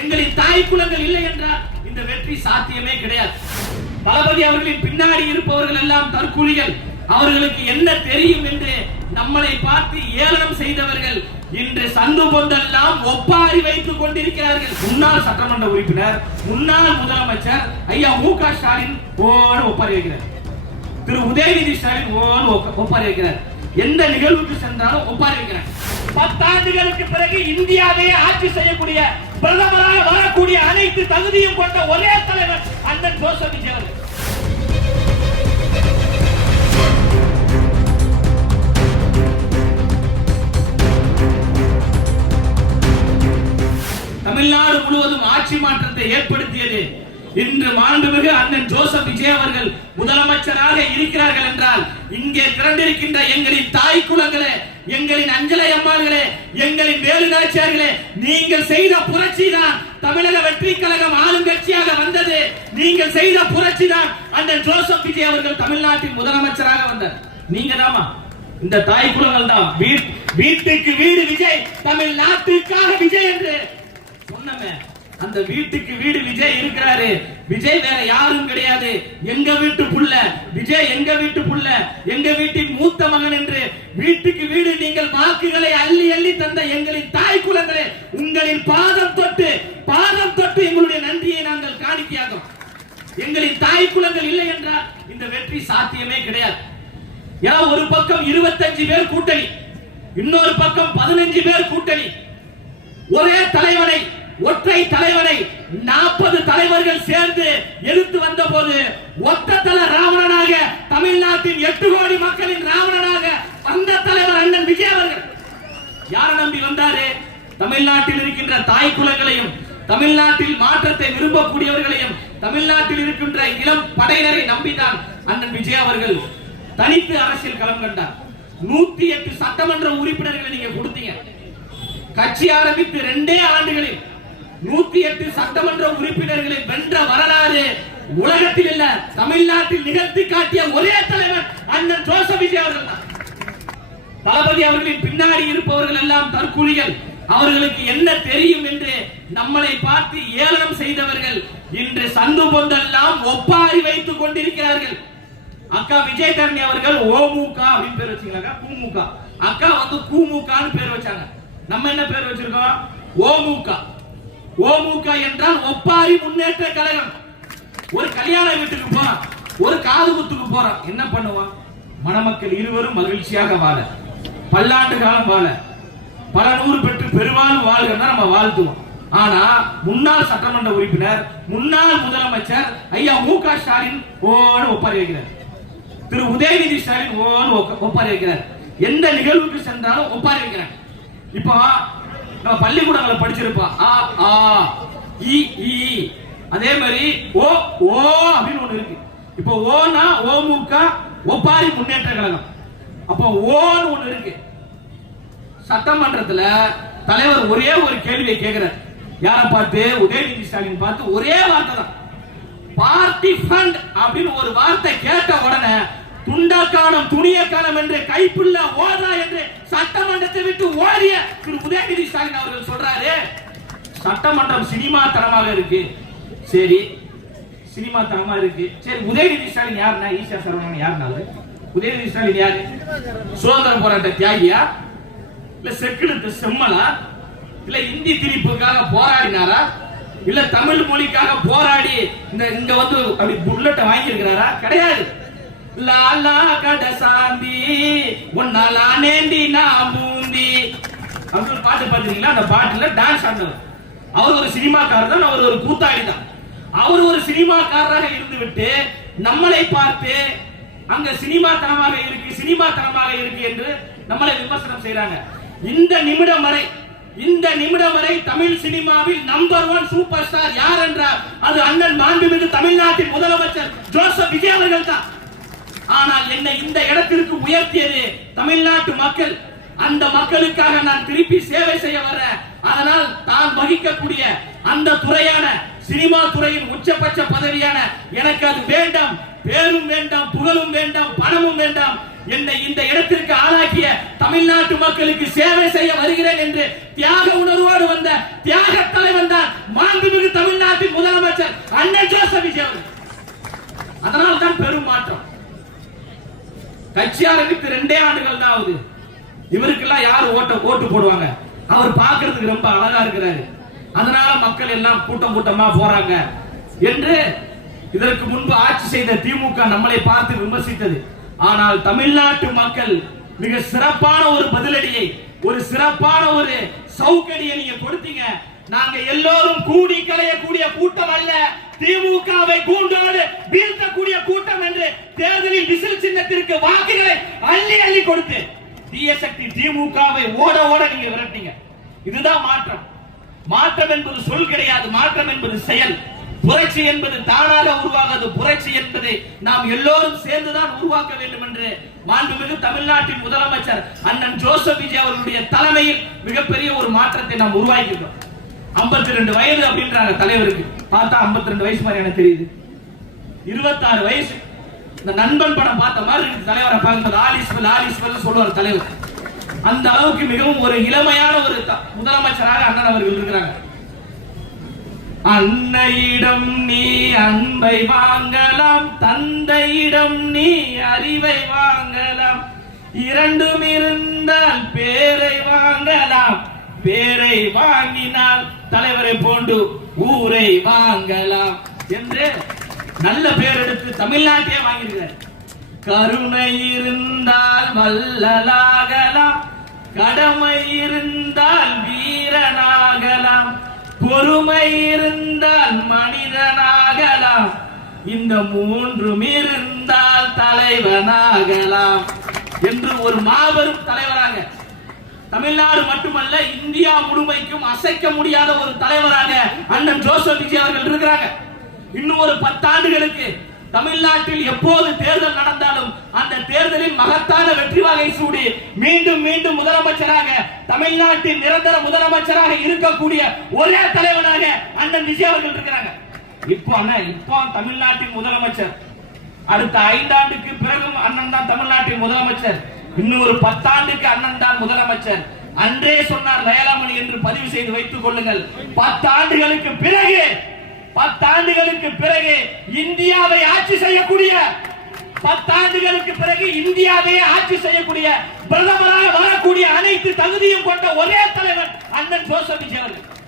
எங்களின் தாய் குலங்கள் இல்லை என்றால் இந்த வெற்றி சாத்தியமே கிடையாது. தளபதி அவர்களின் பின்னாடி இருப்பவர்கள் எல்லாம் தற்கூலிகள். அவர்களுக்கு என்ன தெரியும் என்று நம்மளை பார்த்து ஏளனம் செய்தவர்கள் இன்று சந்து பொந்தெல்லாம் ஒப்பாரி வைத்துக் கொண்டிருக்கிறார்கள். முன்னாள் சட்டமன்ற உறுப்பினர், முன்னாள் முதலமைச்சர் ஐயா மு.க. ஸ்டாலின் ஓடு ஒப்பாரி வைக்கிறார். திரு உதயநிதி ஸ்டாலின் ஓடு ஒப்பாரி வைக்கிறார். எந்த நிகழ்வுக்கு சென்றாலும் ஒப்பாரி வைக்கிறார். 10 ஆண்டுகளுக்கு பிறகு இந்தியாவை ஆட்சி செய்யக்கூடிய பிரதமராக வரக்கூடிய அனைத்து தகுதியும் கொண்ட ஒரே தலைவர் அண்ணன் ஜோசப் விஜய் அவர்கள். தமிழ்நாடு முழுவதும் ஆட்சி மாற்றத்தை ஏற்படுத்தியது இன்று மாண்புமிகு அண்ணன் ஜோசப் விஜய் அவர்கள் முதலமைச்சராக இருக்கிறார்கள் என்றால் இங்கே திரண்டிருக்கின்ற எங்களின் தாய் குலங்களே, எங்களின் அஞ்சலை அம்மாள்களே, எங்களின் வேலுநாச்சியார்களே, நீங்கள் செய்த புரட்சி தான் தமிழக வெற்றி கழகம் ஆளுங்கட்சியாக வந்தது. நீங்கள் செய்த புரட்சி தான் அண்ணன் ஜோசப் விஜய் அவர்கள் தமிழ்நாட்டின் முதலமைச்சராக வந்தார். நீங்க தாமா இந்த தாய் குலங்கள் தான் வீட்டுக்கு வீடு விஜய், தமிழ்நாட்டுக்காக விஜய் என்று சொன்னமே. அந்த வீட்டுக்கு வீடு விஜய் இருக்கிறாரு. விஜய் வேற யாரும் கிடையாது. எங்க வீட்டு புள்ள விஜய், எங்க வீட்டு புள்ள, எங்க வீட்டின் மூத்த மகன் என்று வீட்டுக்கு வீடு நீங்கள் வாக்குகளை அள்ளி அள்ளி தந்த எங்களின் தாய் குலங்களே, உங்களின் பாதம் தொட்டு எங்களுடைய நன்றியை நாங்கள் காணிக்கையாகும். எங்களின் தாய் குலங்கள் இல்லை என்றால் இந்த வெற்றி சாத்தியமே கிடையாது. ஒரு பக்கம் 25 பேர் கூட்டணி, இன்னொரு பக்கம் 15 பேர் கூட்டணி. ஒரே தலைவனை, ஒற்றை தலைவனை 40 தலைவர்கள் சேர்ந்து எதிர்த்து வந்த போது ஒத்த தல ராவணனாக, தமிழ்நாட்டின் 8 கோடி மக்களின் ராவணனாக வந்த தலைவர் அண்ணன் விஜய் அவர்கள். யாரை நம்பி வந்தாரு? தமிழ்நாட்டில் இருக்கின்ற தாய் குலங்களையும், தமிழ்நாட்டில் மாற்றத்தை விரும்பக்கூடியவர்களையும், தமிழ்நாட்டில் இருக்கின்ற இளம் படையினரை நம்பிதான் அண்ணன் விஜய் அவர்கள் தனித்து அரசியல் களம் கண்டார். 108 சட்டமன்ற உறுப்பினர்களை நீங்க கொடுத்தீங்க. கட்சி ஆரம்பித்து 2 ஆண்டுகளில் 108 சட்டமன்ற உறுப்பினர்களை வென்ற வரலாறு உலகத்தில் இல்ல, தமிழ்நாட்டில் நிகழ்த்தி காட்டிய ஒரே தலைவர் அண்ணன் ஜோசப் விஜய் அவர்கள் தான். தளபதி அவர்களின் பின்னாடி இருப்பவர்கள் எல்லாம் தற்கூலிகள். அவர்களுக்கு என்ன தெரியும் என்று நம்மளை பார்த்து ஏளனம் செய்தவர்கள் இன்று சந்து பொந்தெல்லாம் ஒப்பாரி வைத்துக் கொண்டிருக்கிறார்கள். அக்கா விஜய் தரணி அவர்கள் ஓமுக அப்படின்னு பேர் வச்சுக்கிறாங்க, கூமுக. அக்கா கூமுகன்னு பேர் வச்சாங்க. நம்ம என்ன பேர் வச்சிருக்கோம்? ஓமுக. ஓமுக என்றால் ஒப்பாரி முன்னேற்ற கழகம். ஒரு கல்யாண வீட்டுக்கு போறோம், ஒரு காது குத்துக்கு போறோம், என்ன பண்ணுவோம்? மணமக்கள் இருவரும் மகிழ்ச்சியாக வாழ, பல்லாண்டு காலம் வாழ, பல நூறு பெற்று பெருவாழ்வு வாழ்கிறதா நம்ம வாழ்த்துவோம். ஆனா முன்னாள் சட்டமன்ற உறுப்பினர், முன்னாள் முதலமைச்சர் ஐயா மு.க. ஸ்டாலின் ஓடு ஒப்பாரி வைக்கிறார். திரு உதயநிதி ஸ்டாலின் ஓடு ஒப்பாரி வைக்கிறார். எந்த நிகழ்வுக்கு சென்றாலும் ஒப்பாரி வைக்கிறார். இப்போ நம்ம பள்ளிக்கூடங்களை படிச்சிருப்போம், ஆ ஆ இ ஈ, அதே மாதிரி ஓ ஓ அப்படின்னு ஒண்ணு இருக்கு. இப்போ ஓனா ஓமுக, ஒப்பாரி முன்னேற்ற கழகம். அப்போ ஓன்னு ஒண்ணு இருக்கு. சட்டமன்றத்துல தலைவர் ஒரே ஒரு கேள்வியை கேட்கிறார். யாரை பார்த்து? உதயநிதி ஸ்டாலின் பார்த்து. ஒரே வார்த்தை தான், பார்ட்டி ஃபண்ட் அப்படின்னு ஒரு வார்த்தை கேட்ட உடனே துண்டக்கானம் துணியக்கானம் என்று கைப்புள்ள ஓடா என்று சட்டமன்றத்தை விட்டு ஓடிய திரு உதயநிதி ஸ்டாலின் அவர்கள் சொல்றாரு, சட்டமன்றம் சினிமா தரமாக இருக்கு. சரி, சினிமா தரமா இருக்கு. சரி, உதயநிதி ஸ்டாலின் யாருன்னா? ஈஷா சரவணன் யாருனாரு? உதயநிதி ஸ்டாலின் யாரு? சுதந்திர போராட்ட தியாகியா? இல்ல செக்குடுத்த செம்மலா? இல்ல இந்தி திணிப்புக்காக போராடினாரா? இல்ல தமிழ் மொழிக்காக போராடி இங்க அப்படி புல்லட்டை வாங்கி இருக்கிறாரா? கிடையாது. லாலா கடசாந்தி ஒன்னாலா நேந்தி நாமூந்தி அப்படின்னு பாட்டு பாத்தீங்களா? அந்த பாட்டுல டான்ஸ் ஆடினவர் அவர் ஒரு சினிமாக்காரர் தான், அவர் ஒரு கூத்தாடி தான். அவர் ஒரு சினிமாக்காரராக இருந்து விட்டு நம்மளை பார்த்து அங்க சினிமா தனமாக இருக்கு என்று நம்மளை விமர்சனம் செய்யறாங்க. இந்த நிமிடம் வரை தமிழ் சினிமாவில் நம்பர் 1 சூப்பர் ஸ்டார் யார் என்றால் அது அண்ணன் மாண்புமிகு தமிழ்நாட்டின் முதலமைச்சர் ஜோசப் விஜய் அவர்கள் தான். ஆனால் என்னை இந்த இடத்திற்கு உயர்த்தியது தமிழ்நாட்டு மக்கள். அந்த மக்களுக்காக நான் திருப்பி சேவை செய்ய வரேன். அதனால் தான் வகிக்கக்கூடிய அந்த துறையான சினிமா துறையின் உச்சபட்ச பதவியான எனக்கு அது வேண்டாம். பேரும் வேண்டாம், புகழும் வேண்டாம், பணமும் வேண்டாம். என்னை இந்த இடத்திற்கு ஆளாக்கிய தமிழ்நாட்டு மக்களுக்கு சேவை செய்ய வருகிறேன் என்று தியாக உணர்வோடு வந்த தியாக தலைவன் தான் மாண்புமிகு தமிழ்நாட்டின் முதலமைச்சர் அண்ணன் ஜோசப் விஜய் அவர்கள். அதனால் தான் பெரும் மாற்றம். கட்சி ஆரம்பித்து 2 ஆண்டுகள் தான் ஆகுது. இவருக்கெல்லாம் யார் ஓட்டு போடுவாங்க? அவர் பார்க்கிறதுக்கு ரொம்ப அழகா இருக்கிறாரு, அதனால மக்கள் எல்லாம் கூட்டம் கூட்டமா போறாங்க என்று இதற்கு முன்பு ஆட்சி செய்த திமுக நம்மளை பார்த்து விமர்சித்தது. ஆனால் தமிழ்நாட்டு மக்கள் மிக சிறப்பான ஒரு பதிலடியை, ஒரு சிறப்பான ஒரு சௌகரியை நீங்க கொடுத்தீங்க. நாங்க எல்லோரும் கூடி கலையக்கூடிய கூட்டம் அல்ல, திமுகவை கூண்டோடு வீழ்த்தக்கூடிய கூட்டம் என்று தேர்தலில் விசில் சின்னத்திற்கு வாக்குகளை அள்ளி அள்ளி கொடுத்து தீய சக்தி திமுகவை ஓட ஓட நீங்க விரட்டிங்க. இதுதான் மாற்றம். மாற்றம் என்பது சொல் கிடையாது, மாற்றம் என்பது செயல். புரட்சி என்பது தானாக உருவாகாது, புரட்சி என்பதை நாம் எல்லோரும் சேர்ந்துதான் உருவாக்க வேண்டும் என்று மாண்புமிகு தமிழ்நாட்டின் முதலமைச்சர் அண்ணன் ஜோசப் விஜய் அவர்களுடைய தலைமையில் மிகப்பெரிய ஒரு மாற்றத்தை நாம் உருவாக்கிட்டோம். 52 வயது அப்படின்றாங்க தலைவருக்கு, பார்த்தா 52 வயசு மாதிரி எனக்கு தெரியுது. 26 வயசு. இந்த நண்பன் படம் பார்த்த மாதிரி இருக்கு தலைவரை பார்க்கும்போது. ஆலிஸ்வல் சொல்லுவார் தலைவர். அந்த அளவுக்கு மிகவும் ஒரு இளமையான ஒரு முதலமைச்சராக அண்ணன் அவர்கள் இருக்கிறாங்க. அன்னையிடம் நீ அன்பை வாங்கலாம், தந்தையிடம் நீ அறிவை வாங்கலாம், இரண்டும் இருந்தால் பேரை வாங்கலாம், பேரை வாங்கினால் தலைவரை போன்று ஊரை வாங்கலாம் என்று நல்ல பேர் எடுத்து தமிழ்நாட்டையே வாங்கியிருக்கிறார். கருணை இருந்தால் வள்ளலாகலாம், கடமை இருந்தால் வீரனாகலாம், பொறுமை இருந்தால் மனிதனாகலாம், இந்த 3 இருந்தால் தலைவனாகலாம் என்று ஒரு மாபெரும் தலைவராக தமிழ்நாடு மட்டுமல்ல இந்தியா முழுமைக்கும் அசைக்க முடியாத ஒரு தலைவராக அண்ணன் ஜோசப் விஜய் அவர்கள் இருக்கிறாங்க. இன்னும் ஒரு 10 ஆண்டுகளுக்கு தமிழ்நாட்டில் எப்போது தேர்தல் நடந்தாலும் அந்த தேர்தலில் மகத்தான வெற்றி வாகை சூடி மீண்டும் மீண்டும் முதலமைச்சராக, தமிழ்நாட்டின் நிரந்தர முதலமைச்சராக இருக்கக்கூடிய ஒரே தலைவராக அண்ணன் விஜய் அவர்கள் இருக்கிறாங்க. இப்போ தமிழ்நாட்டின் முதலமைச்சர். அடுத்த 5 ஆண்டுக்கு பிறகு அண்ணன் தான் தமிழ்நாட்டின் முதலமைச்சர். இன்னும் ஒரு 10 ஆண்டுக்கு அண்ணன் தான் முதலமைச்சர். அன்றே சொன்னார் லயலாமணி என்று பதிவு செய்து வைத்துக் கொள்ளுங்கள். 10 ஆண்டுகளுக்கு பிறகு, 10 ஆண்டுகளுக்கு பிறகு இந்தியாவை ஆட்சி செய்யக்கூடிய, 10 ஆண்டுகளுக்கு பிறகு இந்தியாவை ஆட்சி செய்யக்கூடிய பிரதமராக வரக்கூடிய அனைத்து தகுதியும் கொண்ட ஒரே தலைவர் அண்ணன் ஜோசப் விஜய் அவர்கள்.